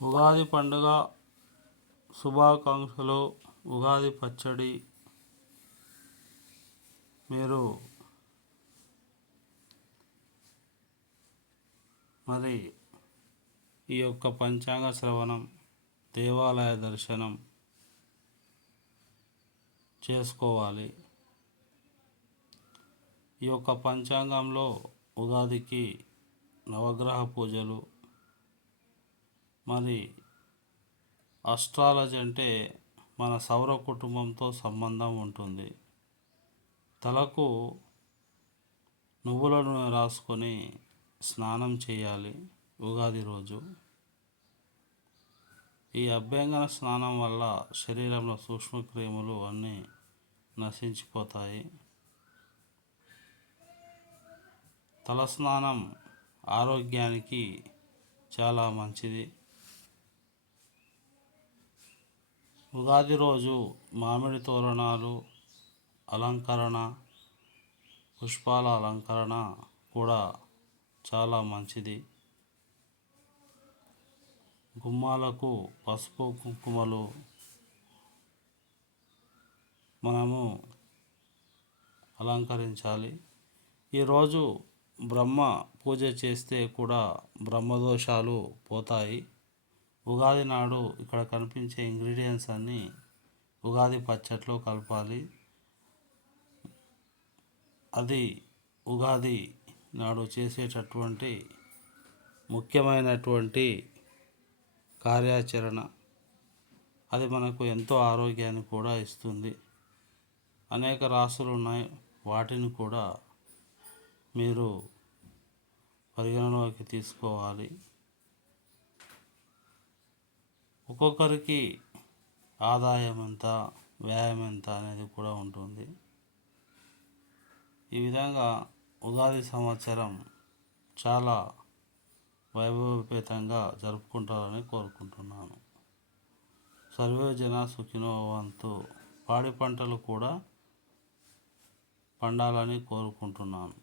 ఉగాది పండుగ శుభాకాంక్షలు. ఉగాది పచ్చడి మీరు మరి ఈ యొక్క పంచాంగ శ్రవణం, దేవాలయ దర్శనం చేసుకోవాలి. ఈ యొక్క పంచాంగంలో ఉగాదికి నవగ్రహ పూజలు, మరి అస్ట్రాలజీ అంటే మన సౌర కుటుంబంతో సంబంధం ఉంటుంది. తలకు నువ్వుల నూనె రాసుకొని స్నానం చేయాలి ఉగాది రోజు. ఈ అభ్యంగన స్నానం వల్ల శరీరంలో సూక్ష్మక్రిములు అన్నీ నశించిపోతాయి. తలస్నానం ఆరోగ్యానికి చాలా మంచిది. ఉగాది రోజు మామిడి తోరణాలు అలంకరణ, పుష్పాల అలంకరణ కూడా చాలా మంచిది. గుమ్మాలకు పసుపు కుంకుమలు మనము అలంకరించాలి. ఈరోజు బ్రహ్మ పూజ చేస్తే కూడా బ్రహ్మదోషాలు పోతాయి. ఉగాది నాడు ఇక్కడ కనిపించే ఇంగ్రీడియంట్స్ అన్నీ ఉగాది పచ్చట్లో కలపాలి. అది ఉగాది నాడు చేసేటటువంటి ముఖ్యమైనటువంటి కార్యాచరణ. అది మనకు ఎంతో ఆరోగ్యాన్ని కూడా ఇస్తుంది. అనేక రాసులు ఉన్నాయి, వాటిని కూడా మీరు పరిగణలోకి తీసుకోవాలి. ఒక్కొక్కరికి ఆదాయం ఎంత, వ్యయం ఎంత అనేది కూడా ఉంటుంది. ఈ విధంగా ఉగాది సంవత్సరం చాలా వైభవపేతంగా జరుపుకుంటారని కోరుకుంటున్నాను. సర్వే జన సుఖినో భవంతు. పాడి పంటలు కూడా పండాలని కోరుకుంటున్నాను.